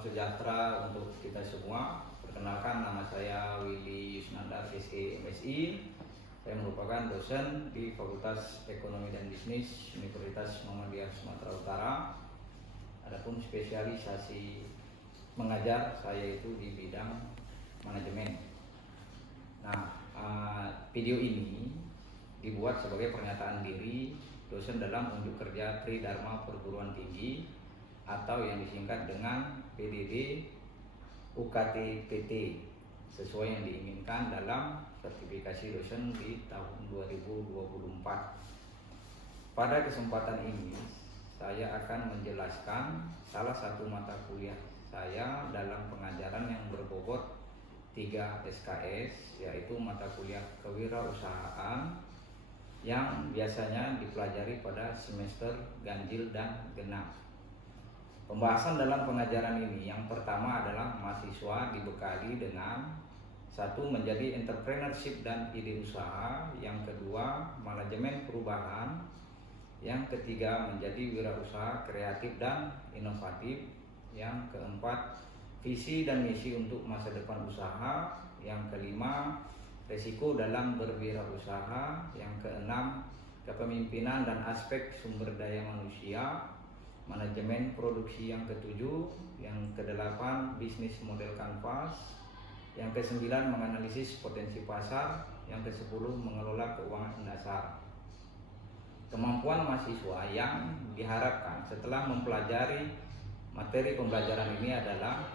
salam sejahtera untuk kita semua. Perkenalkan, nama saya Willy Yusnandar, SE MSI. Saya merupakan dosen di Fakultas Ekonomi dan Bisnis Universitas Muhammadiyah Sumatera Utara. Adapun spesialisasi mengajar saya itu di bidang manajemen. Nah, video ini dibuat sebagai pernyataan diri dosen dalam unjuk kerja Tridharma Perguruan Tinggi atau yang disingkat dengan PDD UKT-PT sesuai yang diinginkan dalam sertifikasi dosen di tahun 2024. Pada kesempatan ini saya akan menjelaskan salah satu mata kuliah saya dalam pengajaran yang berbobot 3 SKS, yaitu mata kuliah kewirausahaan yang biasanya dipelajari pada semester ganjil dan genap. Pembahasan dalam pengajaran ini yang pertama adalah mahasiswa dibekali dengan satu, menjadi entrepreneurship dan ide usaha, yang kedua manajemen perubahan, yang ketiga menjadi wirausaha kreatif dan inovatif, yang keempat visi dan misi untuk masa depan usaha, yang kelima resiko dalam berwirausaha, yang keenam kepemimpinan dan aspek sumber daya manusia, manajemen produksi, yang ketujuh, yang kedelapan bisnis model kanvas, yang kesembilan menganalisis potensi pasar, yang kesepuluh mengelola keuangan dasar. Kemampuan mahasiswa yang diharapkan setelah mempelajari materi pembelajaran ini adalah,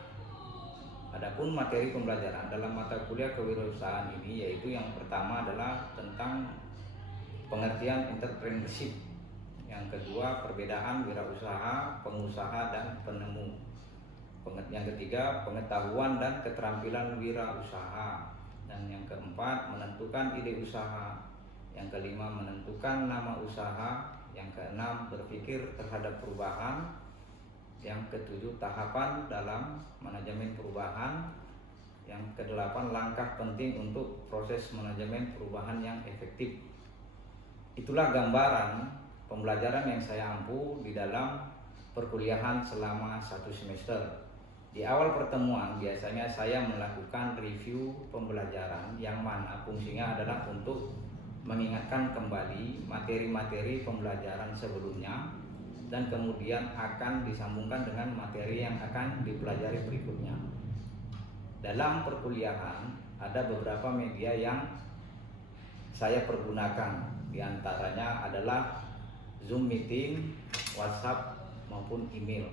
adapun materi pembelajaran dalam mata kuliah kewirausahaan ini yaitu yang pertama adalah tentang pengertian entrepreneurship, yang kedua perbedaan wirausaha, pengusaha dan penemu, yang ketiga pengetahuan dan keterampilan wirausaha, dan yang keempat menentukan ide usaha, yang kelima menentukan nama usaha, yang keenam berpikir terhadap perubahan, yang ketujuh tahapan dalam manajemen perubahan, yang kedelapan langkah penting untuk proses manajemen perubahan yang efektif. Itulah gambaran pembelajaran yang saya ampu di dalam perkuliahan selama 1 semester. Di awal pertemuan biasanya saya melakukan review pembelajaran yang mana fungsinya adalah untuk mengingatkan kembali materi-materi pembelajaran sebelumnya dan kemudian akan disambungkan dengan materi yang akan dipelajari berikutnya. Dalam perkuliahan ada beberapa media yang saya pergunakan, di antaranya adalah Zoom meeting, WhatsApp maupun email.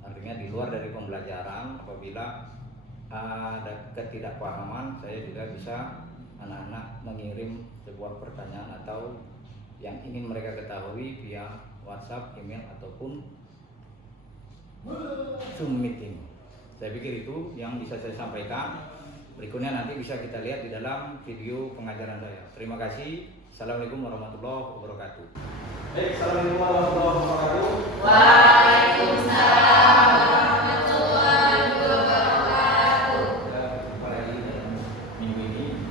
Artinya di luar dari pembelajaran, apabila ada ketidakpahaman, saya juga bisa anak-anak mengirim sebuah pertanyaan atau yang ingin mereka ketahui via WhatsApp, email ataupun Zoom meeting. Saya pikir itu yang bisa saya sampaikan. Berikutnya nanti bisa kita lihat di dalam video pengajaran saya. Terima kasih. Assalamualaikum warahmatullahi wabarakatuh. Assalamualaikum warahmatullahi wabarakatuh. Waalaikumsalam warahmatullahi wabarakatuh. Jumpa lagi minggu ini.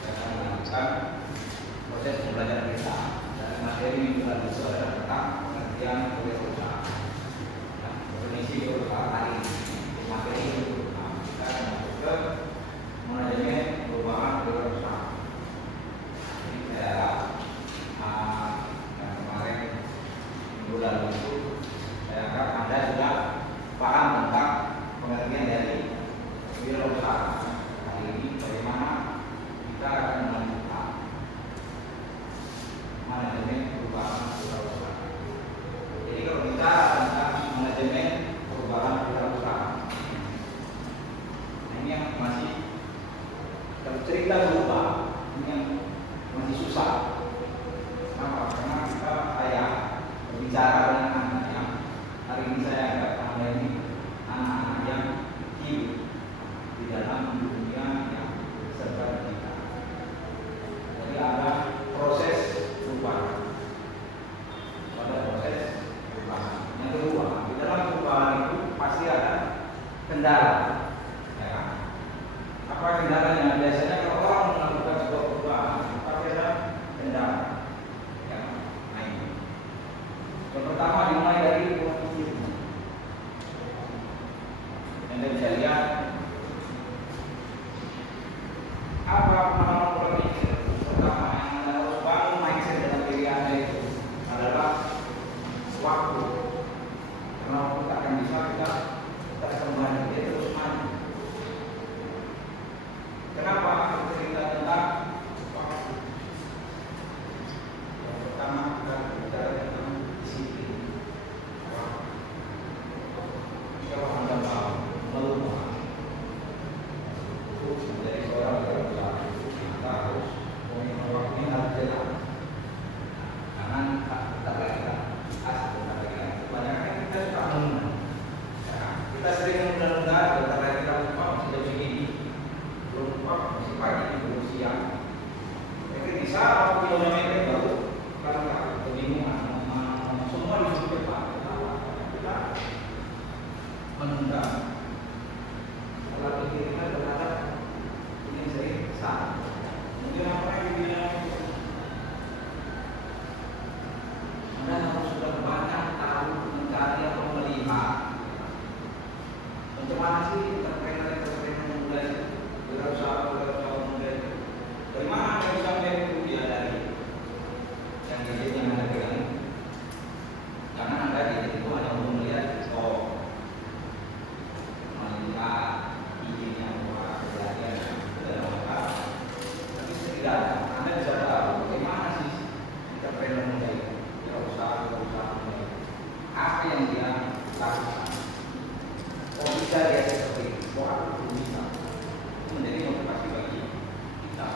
Saya akan melanjutkan proses pembelajaran kita. Dan materi minggu lalu itu adalah tentang pengertian wirausaha. Definisi wirausaha hari ini. Materi itu kita akan masuk ke manajemen perubahan wirausaha. Jadi saya yang kemarin minggu lalu itu saya harap Anda sudah paham tentang pengertian dari wirausaha. Hari ini bagaimana kita akan melanjutkan manajemen perubahan wirausaha. Jadi kalau kita tentang manajemen perubahan wirausaha, ini yang masih cerita berubah, ini yang masih susah. Kenapa? Karena saya berbicara dengan anak yang hari ini saya agak pandai ini, anak-anak yang hidup di dalam dunia yang serba digital. Jadi ada proses perubahan, ada proses perubahan. Yang kedua, di dalam perubahan itu pasti ada kendala. Ya kan? Apa kendalanya? Biasanya kalau orang Apa pemahaman pola pikir? Pertama yang Anda harus bangun mindset dalam diri Anda itu adalah waktu. Karena waktu tak akan bisa kita kembali, dia terus maju. Kenapa aku cerita tentang waktu? Yang pertama kita bicara tentang disiplin. Kalau Anda mau merubah menjadi seorang berusaha, kita harus punya waktu yang harus jelas. Jangan tak lagi kebanyakan kita suka menunda. Kita sering menunda, sebentar kita lupa masih jam segini, belum lupa masih pagi, belum siang. Jadi bisa waktu kilometer baru karena kebingungan, semua disuruh cepat. Kita menunda. Kalau pikir kita berkata ini saya salah. Mungkin apa yang dibilang Anda harus sudah banyak tahu mencari atau melihat macam mana sih entrepreneur yang muda itu, wirausaha muda itu. Dari mana Anda bisa melihat itu dia dari yang gadget yang Anda pegang? Jangan Anda gadget itu hanya untuk melihat melihat izinnya buat kejadian dalam hal, tapi setidaknya Anda bisa tahu bagaimana sih entrepreneur muda itu, wirausaha muda itu, apa yang dia lakukan. Kok bisa dia seperti itu? Kok aku bisa? Itu menjadi motivasi bagi kita.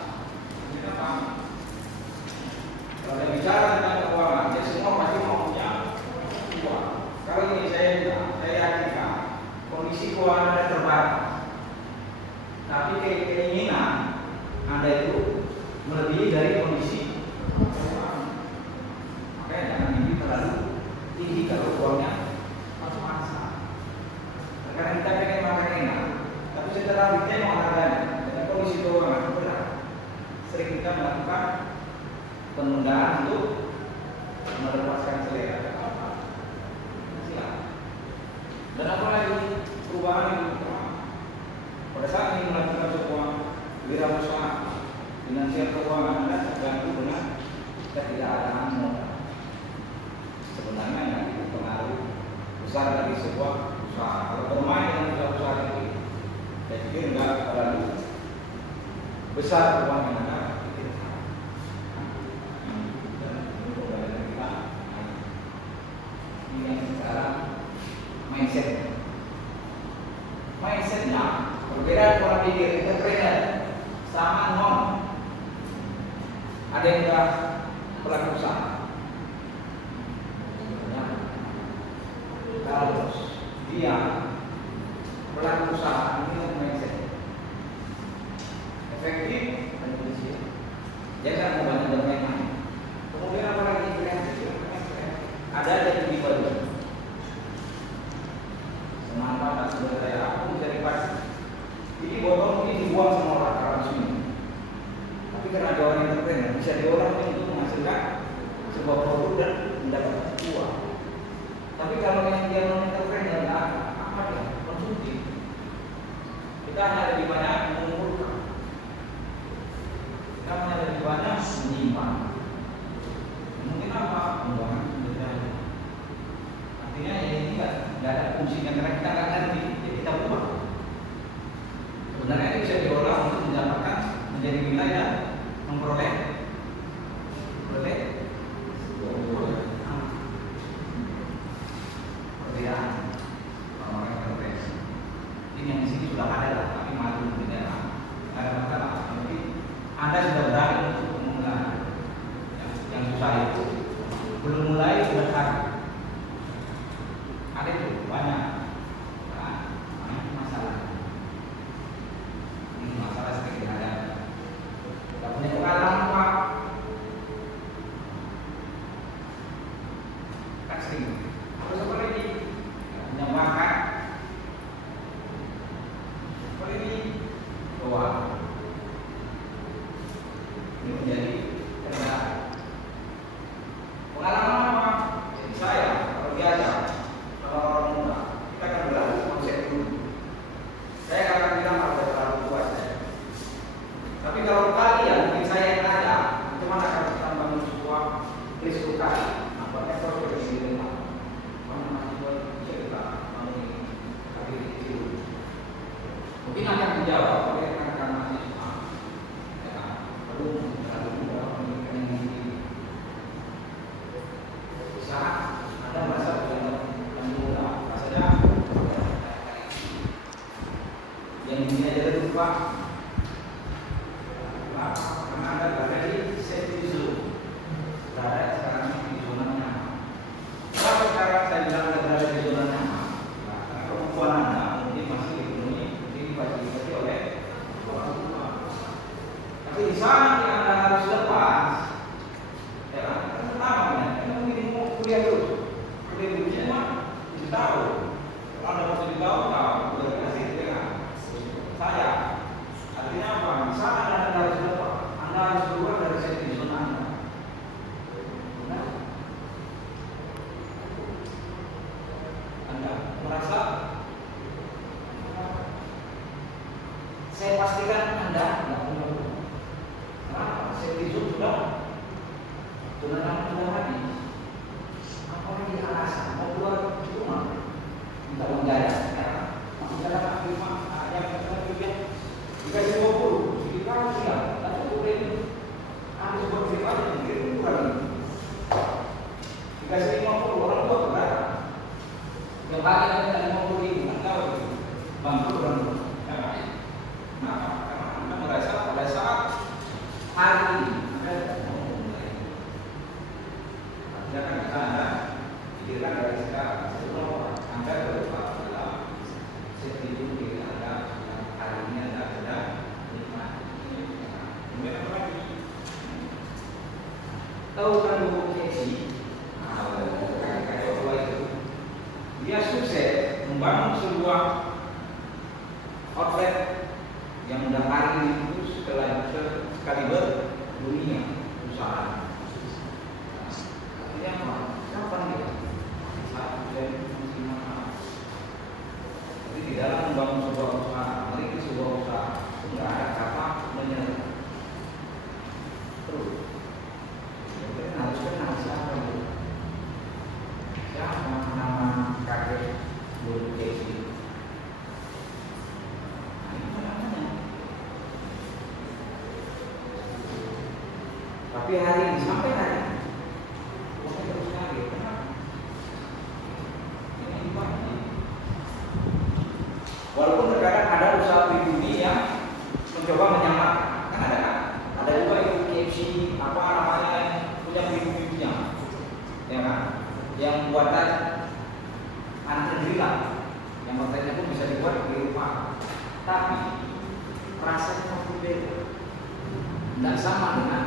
Kita paham. Kalau kita bicara tentang keuangan, ya semua pasti mau punya uang. Kalau ini saya bilang, saya yakin kondisi keuangan Anda terbatas, tapi keinginan Anda itu melebihi dari kondisi keuangan. Makanya jangan mimpi terlalu tinggi kalau uangnya pas-pasan. Karena kita pengen makan enak, tapi setelah ditengok harganya dengan kondisi keuangan berat, sering kita melakukan penundaan untuk melepaskan selera. Dan apalagi perubahan itu pada saat ini melakukan sebuah wirausaha finansial keuangan Anda terganggu dengan ketidakadaan modal. Sebenarnya yang itu pengaruh besar dari sebuah usaha. Kalau bermain dengan usaha itu, saya pikir enggak terlalu besar uang yang Anda pikirkan. Dan untuk belajar kita, ini yang sekarang mindsetnya berbeda pola pikir entrepreneur sama non. Ada yang sudah pelaku usaha. Kalau dia pelaku usaha ini mindset efektif dan efisien, jangan mau banyak bermain-main. Kemudian apalagi kreatif, ada yang dibalut. Semangat dan sebenarnya aku bisa dipakai. Ini botol ini dibuang semua orang karena sini. Tapi karena ada orang entrepreneur bisa diolah untuk menghasilkan sebuah produk dan mendapatkan uang. Tapi kalau yang dia non entrepreneur apa dia konsumtif. Kita hanya lebih banyak mengumpulkan. Kita hanya lebih banyak menyimpan. Mungkin apa? Pembuangan sendiri. Artinya ya ini tidak ada fungsinya karena kita nggak ngerti, jadi kita buang. Sebenarnya itu bisa diolah untuk mendapatkan menjadi nilai dan memperoleh perbedaan orang terpres. Ini yang di sini sudah ada lah, tapi maju tidak ada masalah. Tapi Anda sudah berani untuk memulai yang susah itu, belum mulai sudah takut. Ada itu banyak, ini masalah. Ini masalah sering ada. Kita punya pengalaman Pak, kan sering. Terus apa lagi? Punya bakat, apa lagi? Doa. Ini menjadi kendala. Pengalaman apa? Jadi saya kalau biasa. Kalau orang muda, kita akan berlaku konsep dulu. Saya akan bilang kalau terlalu tua saya. Tapi Tapi kalau kalian, mungkin saya yang tanya, bagaimana kalau kita bangun sebuah kesukaan? Nampaknya kalau kita di rumah, mana masih buat cerita, bangun kaki kecil. Mungkin akan menjawab oleh rekan-rekan mahasiswa, ya kan? Belum terlalu mudah memberikan yang ini. Saat ada masa yang mudah, rasanya yang ini aja lupa. Karena Anda berada di safety zone, berada sekarang di zona nyaman. Kenapa sekarang saya bilang Anda berada di zona nyaman? Nah, karena kemampuan Anda mungkin masih dipenuhi, mungkin difasilitasi oleh orang tua. Tapi di saat yang Anda harus lepas, ya kan? Pertama, Anda mungkin mau kuliah terus, kuliah di rumah, 7 tahun. Kalau Anda mau 7 tahun, udah kasih dengan saya. Artinya apa? Di saat Anda harus lepas, Anda harus keluar dari safety zone Anda. Nah, Anda merasa, saya pastikan Anda tidak punya rumah. Kenapa? Safety zone sudah habis. Apalagi alasan mau keluar rumah, minta uang jajan, masih jalan kaki rumah, ada yang kerja. Dikasih 20, jadi kalau siap, tak cukup ini. Habis buat beli aja, mungkin kurang. Dikasih 50, orang tua berapa? Yang paling ada 50.000, kan tahu itu. Bantu orang tua. Kenapa? Karena Anda merasa pada saat hari ini Anda mau mulai. Artinya kan kita Anda pikirkan dari sekarang, sebelum Anda berubah dalam setidaknya diri Anda hari ini Anda sedang nikmati. Kemudian apa lagi? Tahu kan buku Casey? Kakak tua itu, dia sukses membangun sebuah outlet yang udah hari ini itu sekaliber dunia usaha. Artinya apa? Kapan dia? Satu dan masih mahal. Jadi di dalam membangun sebuah usaha, memiliki sebuah usaha, tidak ada kata menyerah. Terus, mungkin harus kenal siapa itu. Siapa nama kakek Guru Casey? Tapi hari ini sampai hari ini uangnya terus naik. Kenapa? Ini dibantu. Walaupun terkadang ada usaha pribumi yang mencoba menyamakan, kan ada kan? Ada juga yang KFC apa namanya yang punya pribumi-nya, ya kan? Yang buatan anti gila, yang kontennya pun bisa dibuat di rumah. Tapi rasanya berbeda, tidak sama dengan.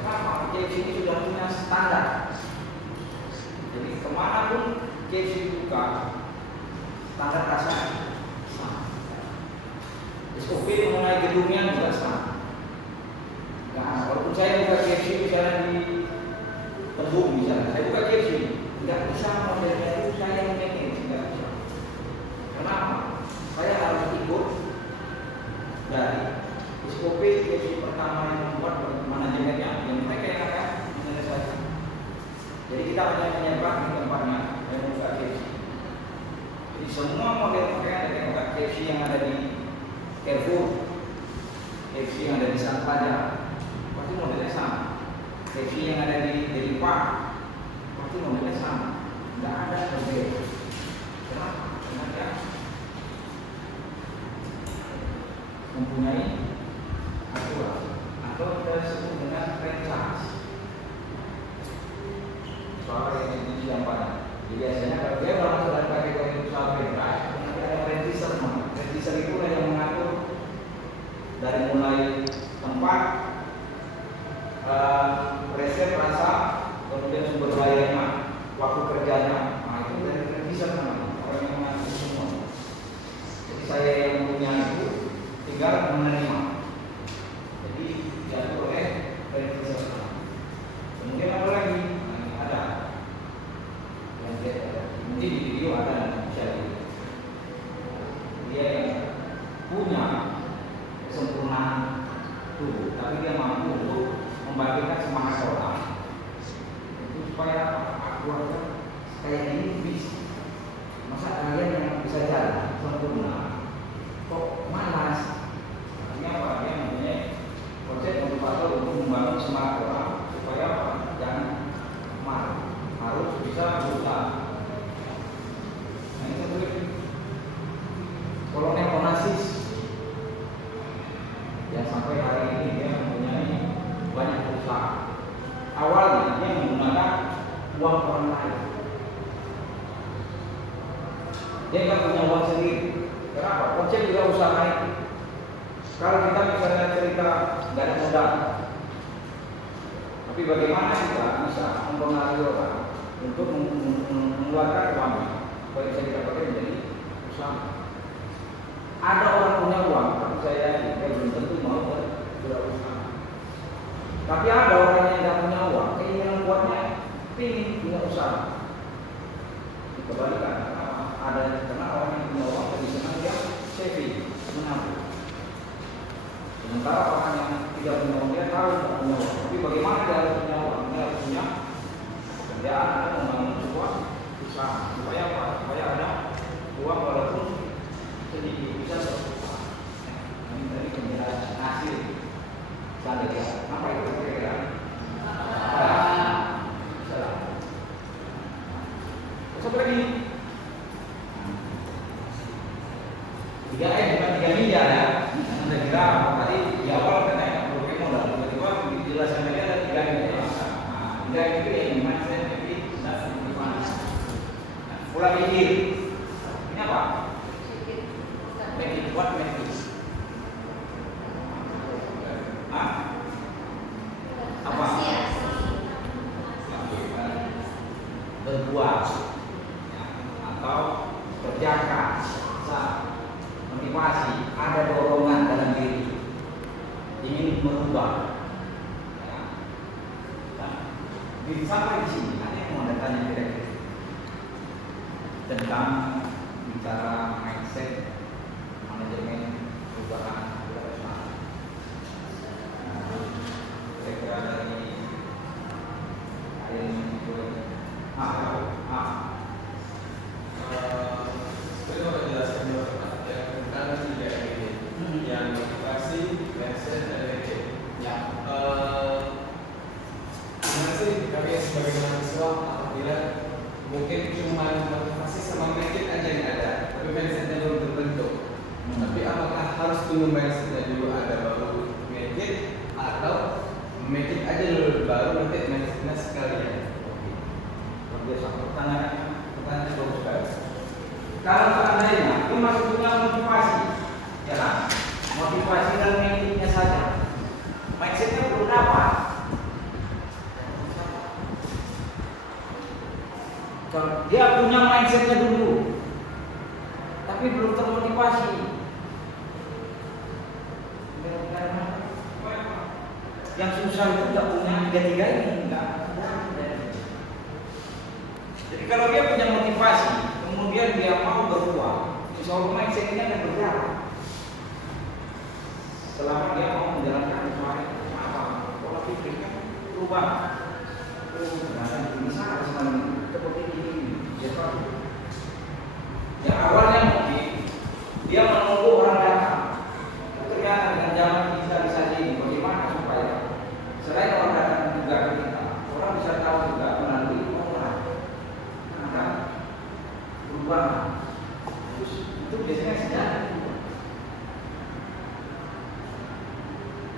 Kenapa? KFC ini sudah punya standar. Jadi kemanapun KFC buka, standar rasanya sama. SOP mengenai gedungnya juga sama. Nah, walaupun saya buka KFC misalnya di Tembung misalnya, saya buka KFC, tidak bisa modelnya itu saya yang manage, tidak bisa. Kenapa? Saya harus ikut dari SOP KFC pertama yang membuat manajemennya, yang mereka yang akan menyelesaikan. Jadi kita hanya menyebar di tempatnya yang membuka KFC. Jadi semua model pakaian ada yang KFC yang ada di Carrefour, KFC yang ada di Santaja, pasti modelnya sama. KFC yang ada di Park, pasti modelnya sama. Tidak ada berbeda. Kenapa? Karena dia mempunyai aturan atau kita sebut dengan franchise. Soal institusi yang banyak. Jadi biasanya kalau dia bermasuk dalam kategori usaha franchise, nanti ada franchiser. Franchiser itu yang mengatur dari mulai tempat, resep rasa, kemudian sumber bayarnya, waktu kerjanya. Nah itu dari franchiser namanya, orang yang mengatur semua. Jadi saya yang punya itu tinggal menerima. Jadi diatur oleh franchiser. Kemudian apa lagi? Nah, ada yang mungkin di video ada yang bisa dilihat. Dia yang punya kesempurnaan tubuh, tapi dia mampu untuk membagikan semangat orang. Itu supaya aku kayak ini bisa. Masa kalian yang bisa jalan sempurna kok malas? Artinya apa? Dia mempunyai konsep motivator untuk membangun semangat orang supaya apa? Jangan malas, harus bisa berusaha. Nah, itu seperti Kolonel Onassis yang sampai hari ini dia mempunyai banyak perusahaan. Awalnya dia menggunakan uang orang lain. Dia nggak punya uang sendiri. Kenapa? Konsep juga usaha itu. Kalau kita misalnya cerita nggak ada modal, tapi bagaimana kita bisa mempengaruhi orang untuk mengeluarkan uangnya supaya bisa kita pakai menjadi usaha. Ada orang punya uang, tapi saya belum tentu mau berusaha. Tapi ada orang yang tidak punya uang, keinginan kuatnya ingin punya usaha. Dikembalikan, ada karena orang yang punya uang lebih senang dia saving, menabung. Sementara orang yang tidak punya uang dia tahu tidak punya uang. Tapi bagaimana dia harus punya uang? Dia harus punya pekerjaan atau membangun sebuah usaha. Supaya apa? Supaya ada uang walaupun sedikit bisa berubah. Ini tadi penjelasan hasil. Saya lihat apa itu kira-kira? Salah. Seperti ini. 3M bukan 3 miliar ya. Saya kira tadi di awal katanya perlu modal. Tiba-tiba dijelaskan lagi ada 3 miliar. Nah, 3 itu yang mindset tapi tidak gimana. Pola pikir. Ini apa? Make it what make it. Apa? Berbuat atau kerja keras, motivasi, ada dorongan dalam diri, ingin merubah. Jadi sampai di sini, ada yang mau tanya kira-kira tentang bicara mindset, manajemen perubahan usaha. Kira-kira dari yang Saya mau jelaskan tentang 3M ini, yang motivasi, mindset, dan mindset. Ya. Gimana sih kami sebagai mahasiswa apabila mungkin cuma motivasi sama mindset aja yang ada, tapi mindsetnya belum terbentuk. Tapi apakah harus tunggu mindsetnya dulu ada baru mindset, atau mindset aja dulu baru nanti mindsetnya sekalian? Pertanyaan bagus sekali. Kalau seandainya dia masih punya motivasi, ya kan? Motivasi dan mindsetnya saja, mindsetnya belum dapat. Kalau dia punya mindsetnya dulu, tapi belum termotivasi, yang susah itu tidak punya tiga-tiga ini, enggak. Jadi kalau dia punya motivasi, kemudian dia mau berubah, insya Allah mindset ini akan berjalan. Selama dia mau menjalankan usaha apa, pola pikirnya berubah. Ternyata ini salah sebenarnya, seperti ini. Yang awalnya mungkin dia menunggu orang datang, ternyata dengan zaman digitalisasi ini, bagaimana supaya selain orang datang juga kita, orang bisa tahu juga melalui online. Perubahan itu biasanya sejarah.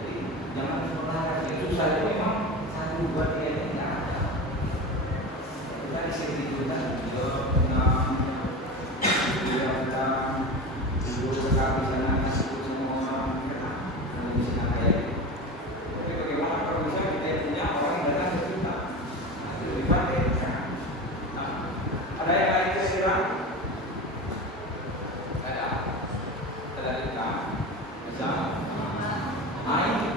Jadi jangan sementara itu saja memang 1, 2, 3 ini tidak ada. Kita disini kita juga punya kita dulu sekali sana semua orang kita di sana kayak. Tapi bagaimana kalau bisa kita punya orang yang datang ke kita, itu lebih baik. Ada yang lain kira-kira? Ada kita bisa ini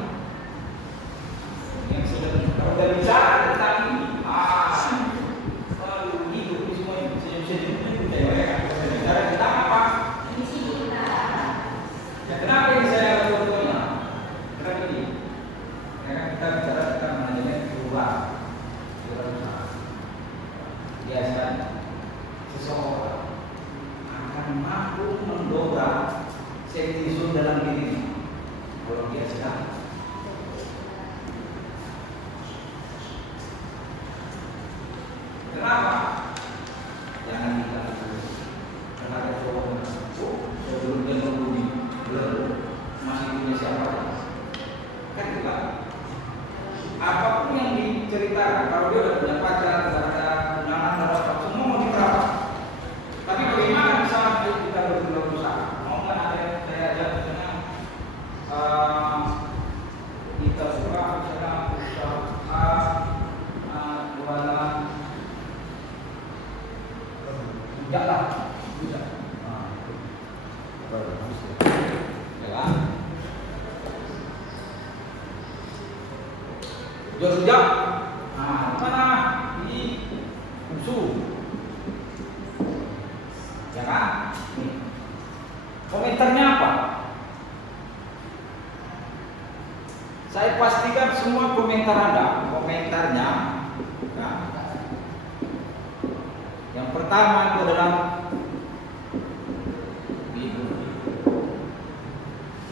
yang sudah bicara tentang ini hidup sedang. Kenapa? Jangan kita karena ada cowok sebelum dia membumi belum masih punya siapa? Kan kita apapun yang diceritakan kalau dia udah punya pacar, ada undangan, ada apa semua mau diterapkan. Tapi bagaimana bisa kita berusaha? Mau nggak ada yang saya ajak misalnya kita suka misalnya usaha jualan jangan bisa. Ya kan? Jual rujak. Nah, mana ini usul. Ya kan? Nih. Komentarnya apa? Saya pastikan semua komentar Anda, komentarnya ya. Yang pertama itu adalah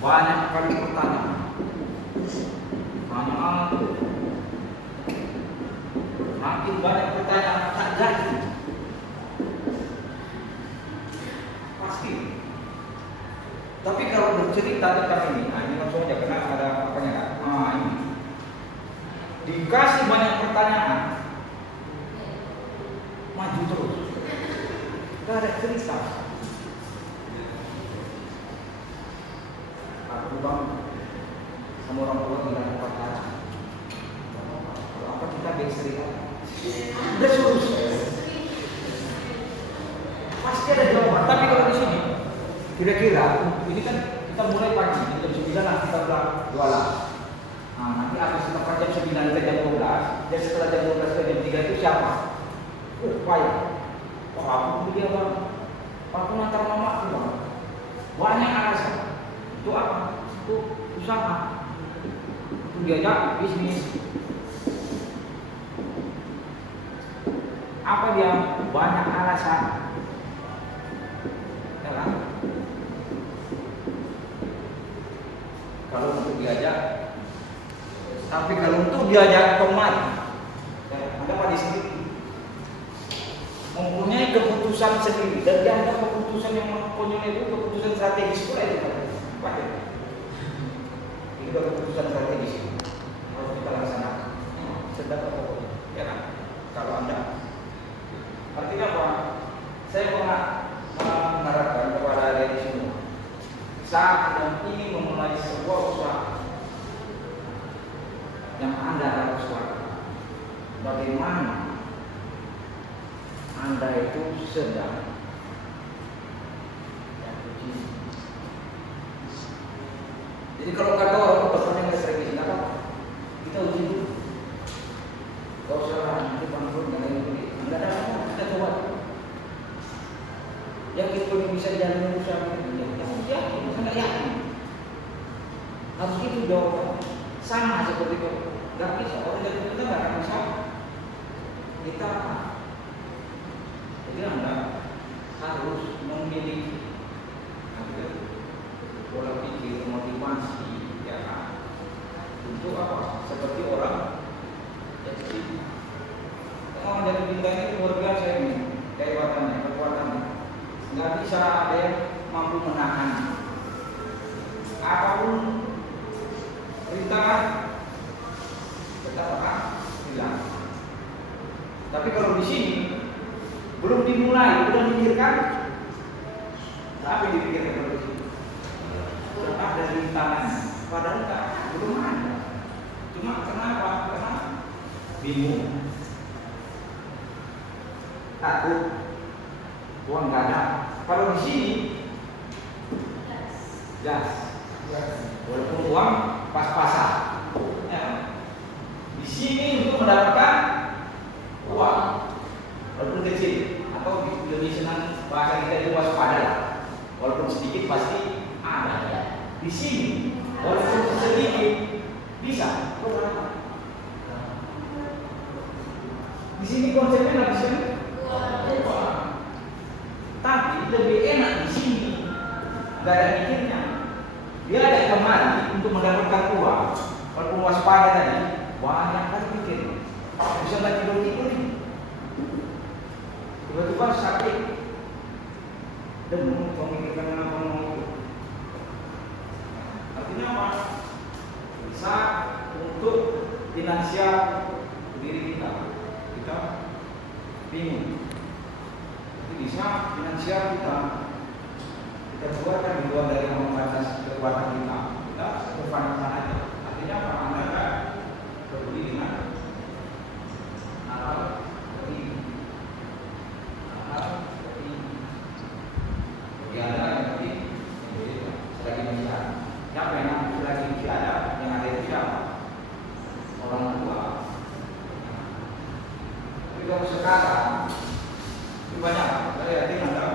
banyak sekali pertanyaan. Makin banyak pertanyaan tak jadi. Pasti. Tapi kalau bercerita tentang ini langsung aja kena ada apanya kan? Ini. Dikasih banyak pertanyaan, maju terus. Gak ada cerita. Aku bang sama orang tua tidak ada pacaran. Kalau apa kita bercerita? Udah suruh. Pasti ada jawaban. Tapi kalau di sini, kira-kira ini kan kita mulai pagi jam 9 lah kita jualan. Nah, nanti habis kita jam 9 ke jam 12, dan setelah jam 12 ke jam 3 itu siapa? Payah. Wah, aku dia bang. Aku nantar mama aku bang. Banyak alasan. Itu apa? Itu usaha. Itu diajak bisnis. Apa dia? Banyak alasan. Ya kan? Kalau untuk diajak, tapi kalau untuk diajak kemari, Anda pada sendiri mempunyai keputusan sendiri dan dianggap keputusan yang konyol itu keputusan strategis pula itu kan? Itu keputusan strategis harus kita laksanakan. Sedang pokoknya, ya kan? Kalau Anda, artinya apa? Saya pernah mengharapkan kepada dari semua saat yang ingin memulai sebuah usaha yang Anda harus lakukan, bagaimana Anda itu sedang jadi kalau kata orang pesannya nggak sering apa kita uji dulu. Gak usah lah nanti bangkrut dan lain-lain. Anda ada apa? Kita coba. Yakin kalau bisa jalan usaha ini? Yakin, nggak yakin. Harus itu jawaban. Sama seperti itu. Gak bisa. Orang dari kita nggak akan bisa. Kita jadi Anda harus memiliki pola pikir motivasi ya kan? Untuk apa? Seperti orang jadi orang jadi bintang ini luar biasa ini kehebatannya, kekuatannya. Nggak bisa ada yang mampu menahan apapun rintangan tetap akan hilang. Tapi kalau di sini belum dimulai, udah mikirkan, tapi dipikirkan terus. Sudah ada rintangan, padahal enggak, belum ada. Cuma kenapa? Karena bingung, takut, uang nggak ada. Kalau di sini, jas, walaupun uang pas-pasan, ya. Di sini untuk mendapatkan uang, walaupun kecil, atau lebih senang bahasa kita itu waspada, walaupun sedikit pasti ada. Di sini, walaupun sedikit bisa. Di sini konsepnya nggak bisa. Tapi lebih enak di sini, nggak ada mikirnya. Dia ada kemari untuk mendapatkan uang, walaupun waspada tadi, banyak kali mikir. Bisa nggak tidur-tidur nih? Tiba-tiba sakit dan memikirkan apa mau itu. Artinya apa? Bisa untuk finansial diri kita bingung. Jadi bisa finansial kita keluarkan di luar dari batas kekuatan kita kefanatan aja. Artinya apa? Anda kan peduli dengan hal seperti ini. Bagi Anda yang seperti selagi masih ada. Siapa yang selagi masih ada? Yang ada itu siapa? Orang tua. Tapi kalau sekarang itu banyak. Saya yakin Anda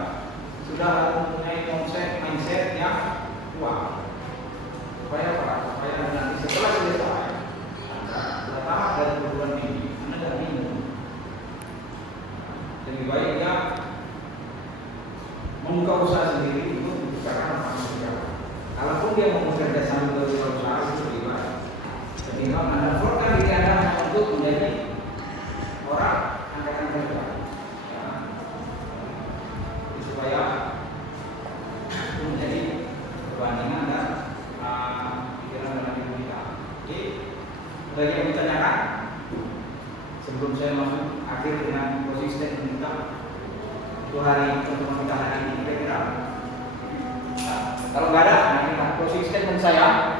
sudah mempunyai mindset yang kuat. Supaya apa? Supaya nanti setelah selesai Anda sudah tamat dari perguruan tinggi, Anda tidak bingung. Lebih baik dia membuka usaha sendiri untuk membicarakan apa saja. Kalaupun dia mau bekerja sambil berusaha itu lebih baik. Ketimbang Anda forkan diri Anda untuk menjadi orang angkatan kerja. Ya. Supaya itu menjadi perbandingan dan pikiran dalam hidup kita. Oke, bagi yang ditanyakan sebelum saya masuk akhir dengan konsisten kita untuk hari pertemuan kita hari ini kira-kira. Kalau nggak ada, nah ini closing statement saya.